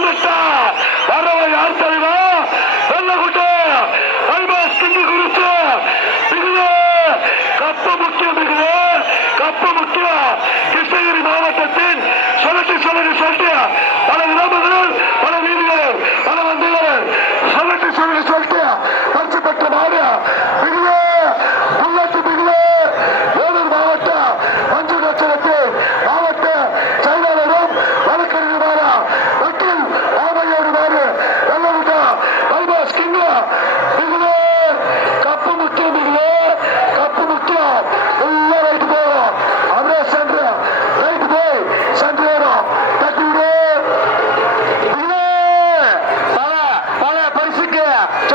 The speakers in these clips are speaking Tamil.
ಅಮೃತ ಭಾರವಾಗಿ ಆಡ್ತಾ ಇಲ್ಲ ಎಲ್ಲ ಗುಡ್ಡ ಅಲ್ಬಾಸ್ ಕಿಂಡಿ ಗುರುತು. ಬಿಗಿದೆ ಕಪ್ಪ ಮುಖ್ಯ ಬಿಗಿದೆ ಕಪ್ಪ ಮುಖ್ಯ. ಕೃಷ್ಣಗಿರಿ ಮಾವಟ್ಟತ್ತಿನ್ ಸೊಲಟಿ ಸೊಲಟಿ ಸೊಲಟಿ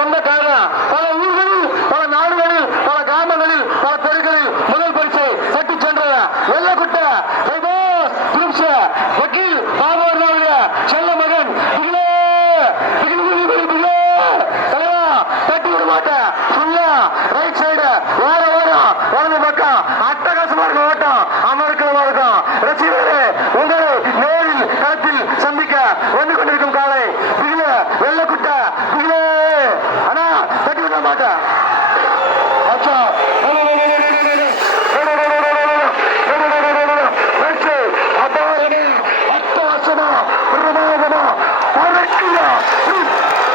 சொந்த காரணம் பல ஊர்களில் பல நாடுகளில் பல கிராமங்களில் பல தெருக்களில் முதல் பரிசை கட்டி சென்ற வெள்ளக்குட்டை வக்கீல் பாபுடைய செல்ல மகன் தட்டி விட மாட்டேன் ஃபுல்லா ரைட் சைடு ஓர ஓரம் வலது பக்கம் அட்டகாசமா இருக்க ஓட்டம்